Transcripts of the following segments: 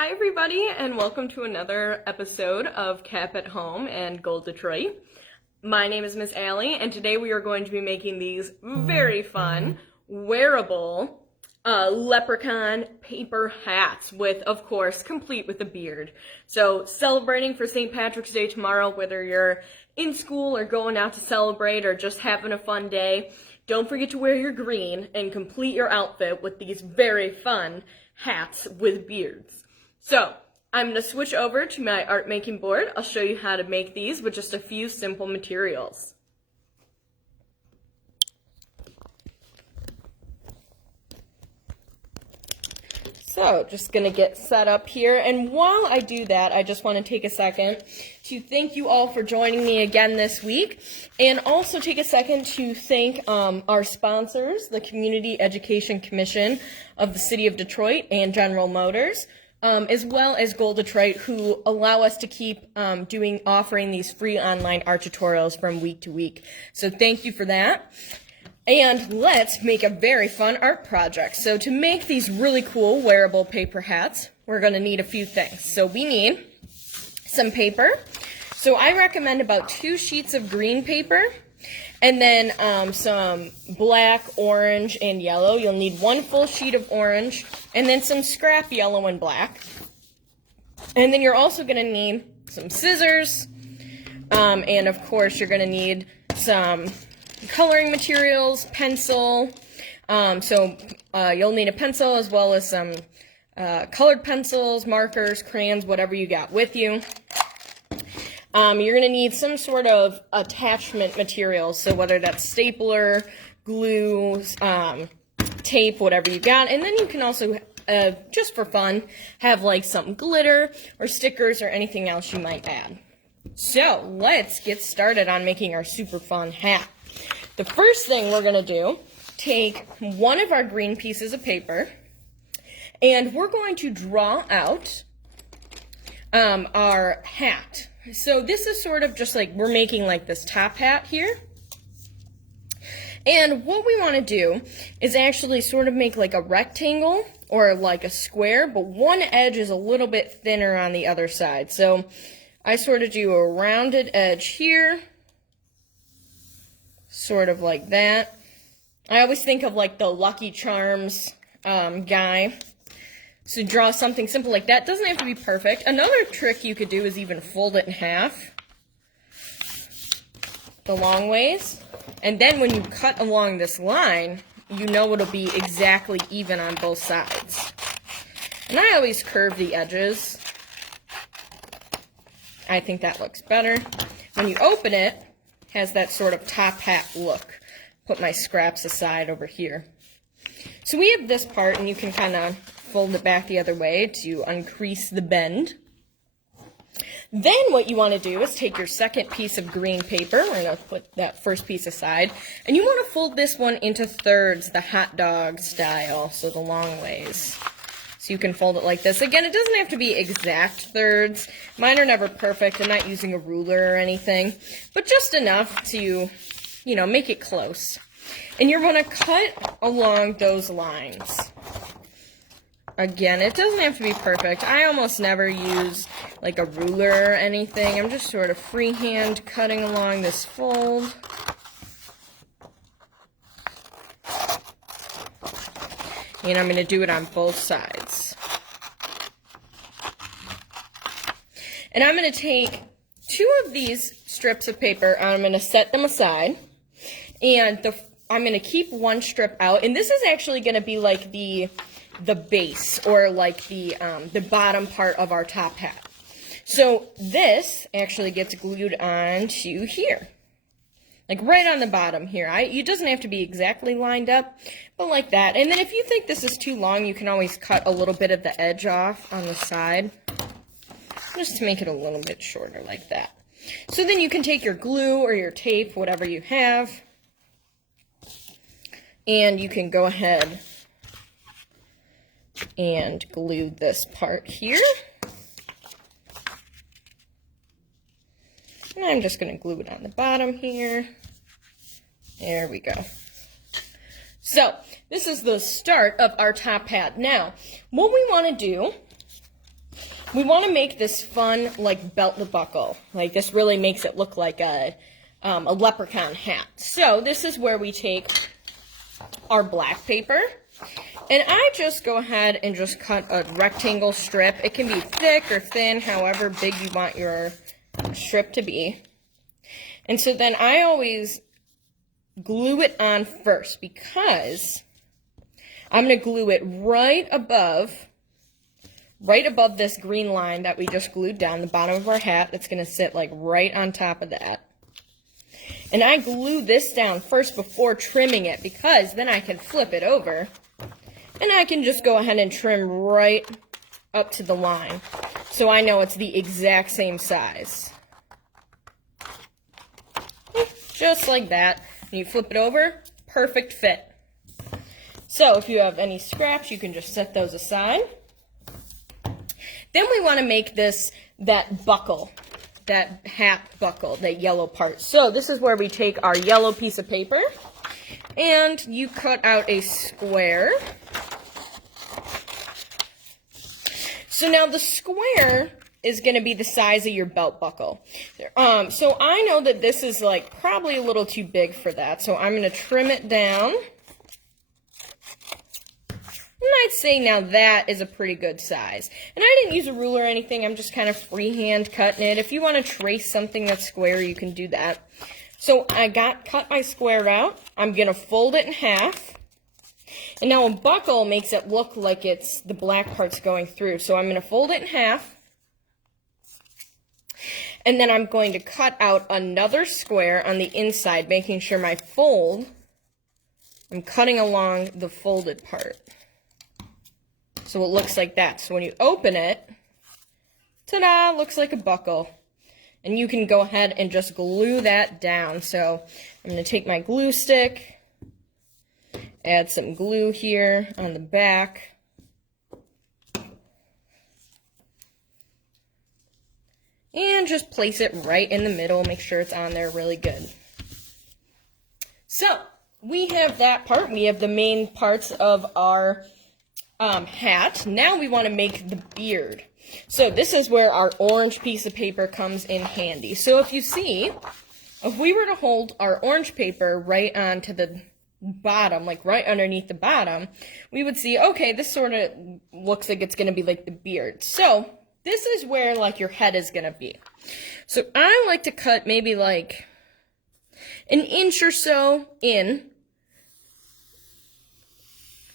Hi everybody, and welcome to another episode of Cap at Home and Gold Detroit. My name is Miss Allie, and today we are going to be making these very fun, wearable leprechaun paper hats with, of course, complete with a beard. So celebrating for St. Patrick's Day tomorrow, whether you're in school or going out to celebrate or just having a fun day, don't forget to wear your green and complete your outfit with these very fun hats with beards. So, I'm going to switch over to my art making board. I'll show you how to make these with just a few simple materials. So, just going to get set up here, and while I do that, I just want to take a second to thank you all for joining me again this week, and also take a second to thank our sponsors, the Community Education Commission of the City of Detroit and General Motors, as well as Gold Detroit, who allow us to keep offering these free online art tutorials from week to week. So thank you for that. And let's make a very fun art project. So to make these really cool wearable paper hats, we're going to need a few things. So we need some paper. So I recommend about 2 sheets of green paper, and then some black, orange, and yellow. You'll need 1 full sheet of orange, and then some scrap yellow and black. And then you're also going to need some scissors, and of course you're going to need some coloring materials, pencil. You'll need a pencil as well as some colored pencils, markers, crayons, whatever you got with you. You're going to need some sort of attachment material, so whether that's stapler, glue, tape, whatever you got. And then you can also, just for fun, have like some glitter or stickers or anything else you might add. So let's get started on making our super fun hat. The first thing we're going to do, take one of our green pieces of paper, and we're going to draw out our hat. So this is sort of just like we're making like this top hat here. And what we want to do is actually sort of make like a rectangle or like a square, but one edge is a little bit thinner on the other side. So I sort of do a rounded edge here, sort of like that. I always think of like the Lucky Charms guy. So draw something simple like that. Doesn't have to be perfect. Another trick you could do is even fold it in half, the long ways. And then when you cut along this line, you know it'll be exactly even on both sides. And I always curve the edges. I think that looks better. When you open it, it has that sort of top hat look. Put my scraps aside over here. So we have this part, and you can kind of fold it back the other way to increase the bend. Then what you want to do is take your second piece of green paper. We're going to put that first piece aside. And you want to fold this one into thirds, the hot dog style, so the long ways. So you can fold it like this. Again, it doesn't have to be exact thirds. Mine are never perfect. I'm not using a ruler or anything. But just enough to, make it close. And you're going to cut along those lines. Again, it doesn't have to be perfect. I almost never use like a ruler or anything. I'm just sort of freehand cutting along this fold. And I'm going to do it on both sides. And I'm going to take 2 of these strips of paper, and I'm going to set them aside. And I'm going to keep 1 strip out. And this is actually going to be like the base, or like the bottom part of our top hat. So this actually gets glued onto here, like right on the bottom here. It doesn't have to be exactly lined up, but like that. And then if you think this is too long, you can always cut a little bit of the edge off on the side, just to make it a little bit shorter like that. So then you can take your glue or your tape, whatever you have, and you can go ahead and glue this part here. And I'm just going to glue it on the bottom here. There we go. So this is the start of our top hat. Now, what we want to do we want to make this fun, like, belt to buckle. Like, this really makes it look like a leprechaun hat. So this is where we take our black paper, and I just go ahead and just cut a rectangle strip. It can be thick or thin, however big you want your strip to be. And so then I always glue it on first, because I'm going to glue it right above this green line that we just glued down the bottom of our hat. That's going to sit like right on top of that. And I glue this down first before trimming it, because then I can flip it over and I can just go ahead and trim right up to the line, so I know it's the exact same size. Just like that. And you flip it over, perfect fit. So if you have any scraps, you can just set those aside. Then we want to make that buckle, that hat buckle, that yellow part. So this is where we take our yellow piece of paper, and you cut out a square. So now the square is going to be the size of your belt buckle. So I know that this is like probably a little too big for that, so I'm going to trim it down. And I'd say now that is a pretty good size. And I didn't use a ruler or anything, I'm just kind of freehand cutting it. If you want to trace something that's square, you can do that. So I cut my square out. I'm going to fold it in half. And now a buckle makes it look like it's the black part's going through. So I'm going to fold it in half. And then I'm going to cut out another square on the inside, making sure my fold, I'm cutting along the folded part. So it looks like that. So when you open it, ta-da, looks like a buckle. And you can go ahead and just glue that down. So I'm going to take my glue stick, add some glue here on the back. And just place it right in the middle, make sure it's on there really good. So we have that part. We have the main parts of our hat. Now we want to make the beard. So this is where our orange piece of paper comes in handy. So if you see, if we were to hold our orange paper right onto the bottom, like right underneath the bottom, we would see, okay, this sort of looks like it's going to be like the beard. So this is where like your head is going to be. So I like to cut maybe like an inch or so in.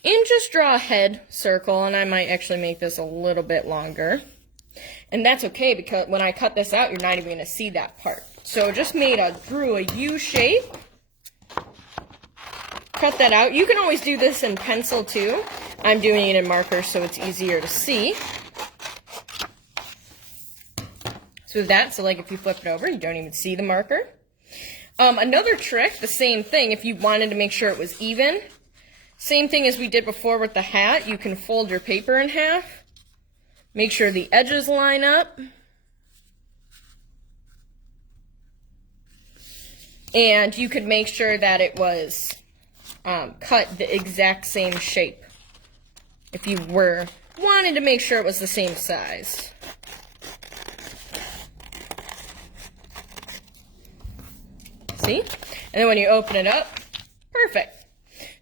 And just draw a head circle, and I might actually make this a little bit longer. And that's okay, because when I cut this out, you're not even going to see that part. So just drew a U shape. Cut that out. You can always do this in pencil too. I'm doing it in marker so it's easier to see. So with that, so like if you flip it over, you don't even see the marker. Another trick, the same thing, if you wanted to make sure it was even, same thing as we did before with the hat, you can fold your paper in half, make sure the edges line up, and you could make sure that it was cut the exact same shape if you wanted to make sure it was the same size. See? And then when you open it up, perfect.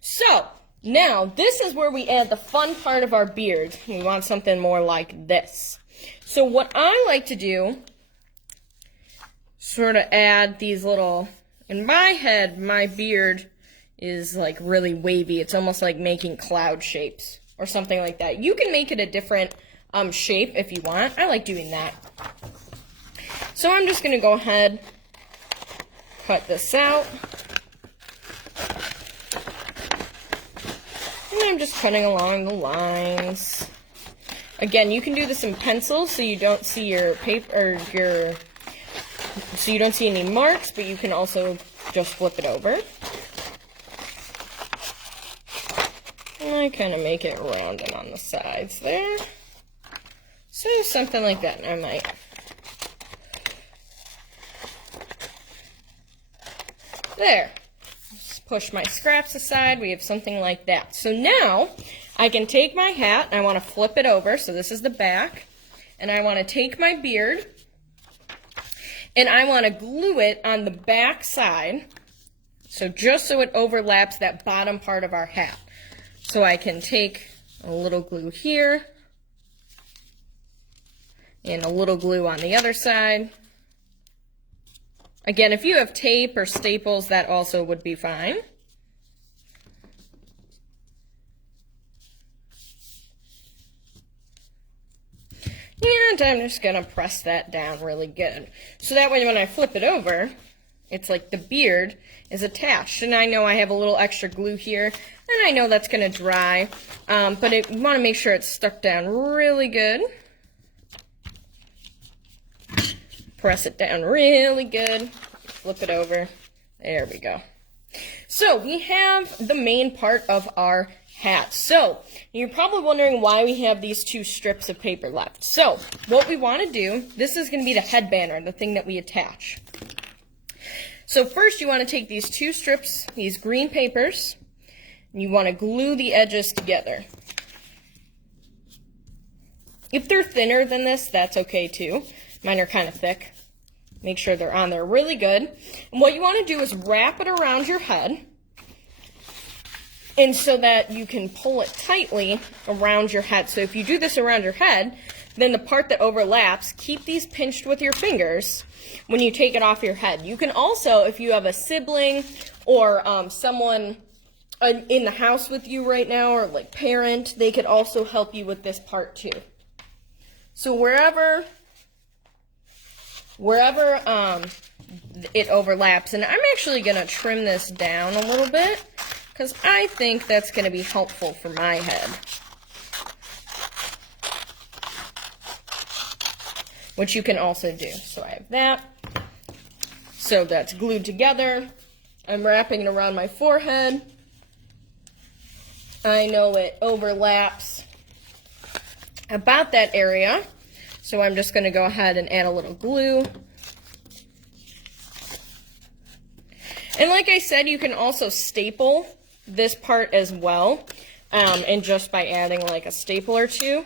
So now this is where we add the fun part of our beard. We want something more like this. So what I like to do, sort of add these little, in my head, my beard is like really wavy. It's almost like making cloud shapes or something like that. You can make it a different shape if you want. I like doing that. So I'm just going to go ahead, cut this out. And I'm just cutting along the lines. Again, you can do this in pencil so you don't see your paper or so you don't see any marks, but you can also just flip it over. And I kind of make it rounded on the sides there. So something like that. And I might there. Just push my scraps aside. We have something like that. So now I can take my hat and I want to flip it over. So this is the back. and I want to take my beard and I want to glue it on the back side, so just so it overlaps that bottom part of our hat. So I can take a little glue here and a little glue on the other side. Again, if you have tape or staples, that also would be fine. And I'm just going to press that down really good. So that way when I flip it over, it's like the beard is attached. And I know I have a little extra glue here, and I know that's going to dry. But you want to make sure it's stuck down really good. Press it down really good. Flip it over. There we go. So we have the main part of our hat. So you're probably wondering why we have these two strips of paper left. So what we want to do, this is going to be the headband, or the thing that we attach. So first you want to take these two strips, these green papers, and you want to glue the edges together. If they're thinner than this, that's okay too. Mine are kind of thick. Make sure they're on there really good. And what you want to do is wrap it around your head, and so that you can pull it tightly around your head. So if you do this around your head, then the part that overlaps, keep these pinched with your fingers when you take it off your head. You can also, if you have a sibling or someone in the house with you right now, or like parent, they could also help you with this part too. So wherever it overlaps, and I'm actually going to trim this down a little bit, because I think that's going to be helpful for my head. Which you can also do. So I have that. So that's glued together. I'm wrapping it around my forehead. I know it overlaps about that area. So I'm just going to go ahead and add a little glue. And like I said, you can also staple this part as well, and just by adding like a staple or two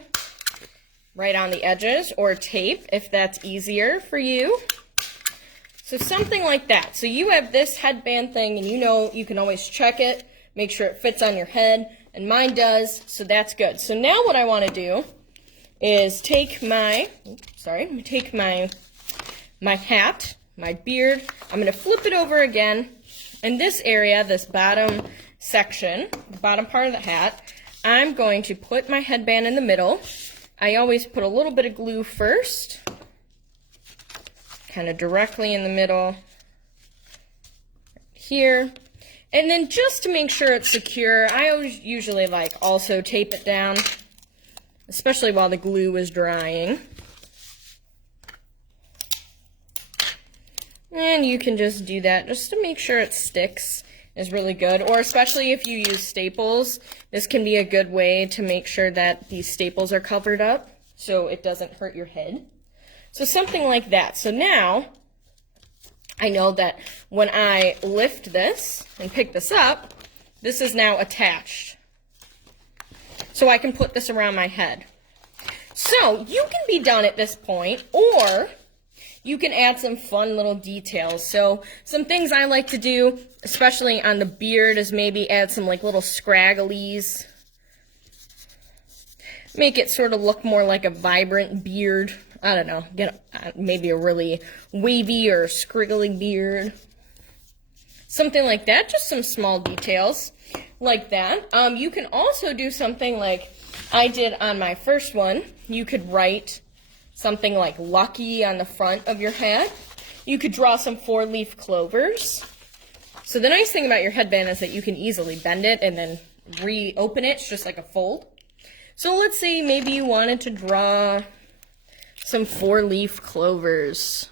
right on the edges, or tape if that's easier for you. So something like that. So you have this headband thing, and you know you can always check it, make sure it fits on your head, and mine does, so that's good. So now what I want to do is take my hat, my beard, I'm going to flip it over again. In this area, this bottom section, the bottom part of the hat, I'm going to put my headband in the middle. I always put a little bit of glue first, kind of directly in the middle here. And then just to make sure it's secure, I always usually also tape it down, especially while the glue is drying. And you can just do that just to make sure it sticks is really good. Or especially if you use staples, this can be a good way to make sure that these staples are covered up so it doesn't hurt your head. So something like that. So now I know that when I lift this and pick this up, this is now attached. So I can put this around my head. So you can be done at this point, or you can add some fun little details. So some things I like to do, especially on the beard, is maybe add some little scragglies. Make it sort of look more like a vibrant beard. I don't know, get maybe a really wavy or scriggly beard. Something like that, just some small details like that. You can also do something like I did on my first one. You could write something like lucky on the front of your hat. You could draw some 4-leaf clovers. So the nice thing about your headband is that you can easily bend it and then reopen it. It's just like a fold. So let's say maybe you wanted to draw some 4-leaf clovers.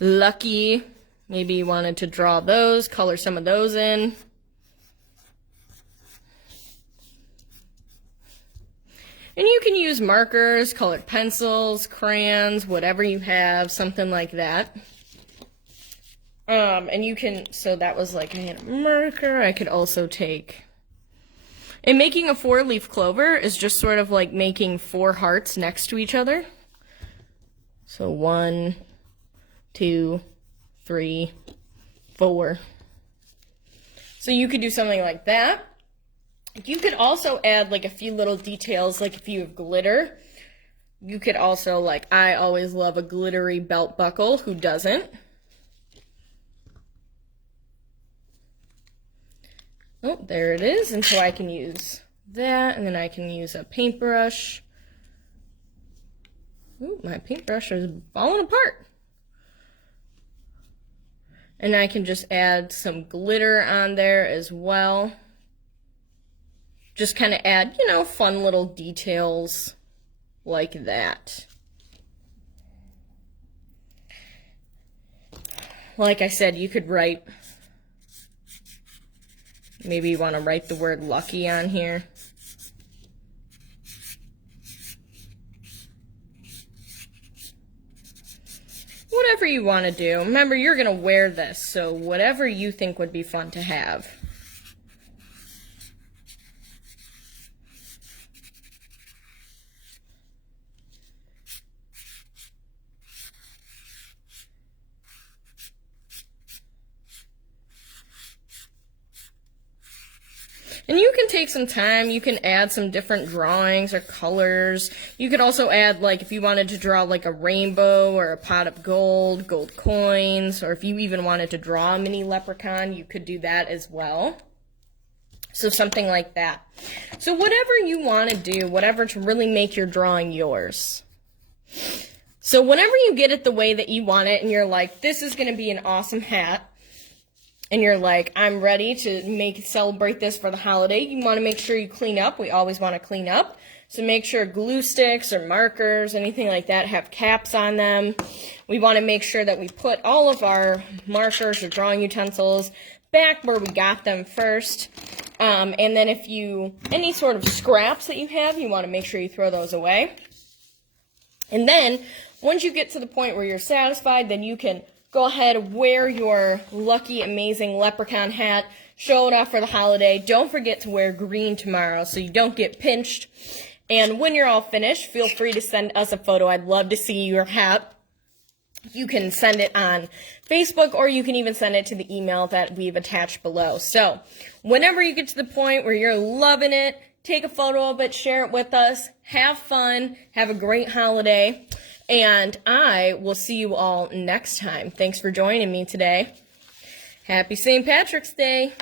Lucky. Maybe you wanted to draw those, color some of those in. And you can use markers, colored pencils, crayons, whatever you have, something like that. And you can, so that was I had a marker. I could also take And making a 4-leaf clover is just sort of like making 4 hearts next to each other. So 1, 2, 3, 4. So you could do something like that. You could also add like a few little details, like if you have glitter. You could also, like, I always love a glittery belt buckle. Who doesn't? Oh, there it is. And so I can use that, and then I can use a paintbrush. Ooh, my paintbrush is falling apart. And I can just add some glitter on there as well. Just kind of add, you know, fun little details like that. Like I said, you could write, maybe you want to write the word lucky on here. Whatever you want to do. Remember, you're going to wear this, so whatever you think would be fun to have. And you can take some time, you can add some different drawings or colors. You could also add, like, if you wanted to draw like a rainbow or a pot of gold, gold coins, or if you even wanted to draw a mini leprechaun, you could do that as well. So something like that. So whatever you want to do, whatever to really make your drawing yours. So whenever you get it the way that you want it and you're like, this is going to be an awesome hat, and you're like, I'm ready to celebrate this for the holiday, you want to make sure you clean up. We always want to clean up. So make sure glue sticks or markers, anything like that, have caps on them. We want to make sure that we put all of our markers or drawing utensils back where we got them first. And then if any sort of scraps that you have, you want to make sure you throw those away. And then, once you get to the point where you're satisfied, then you can go ahead, wear your lucky, amazing leprechaun hat, show it off for the holiday. Don't forget to wear green tomorrow so you don't get pinched. And when you're all finished, feel free to send us a photo. I'd love to see your hat. You can send it on Facebook, or you can even send it to the email that we've attached below. So, whenever you get to the point where you're loving it, take a photo of it, share it with us, have fun, have a great holiday. And I will see you all next time. Thanks for joining me today. Happy St. Patrick's Day.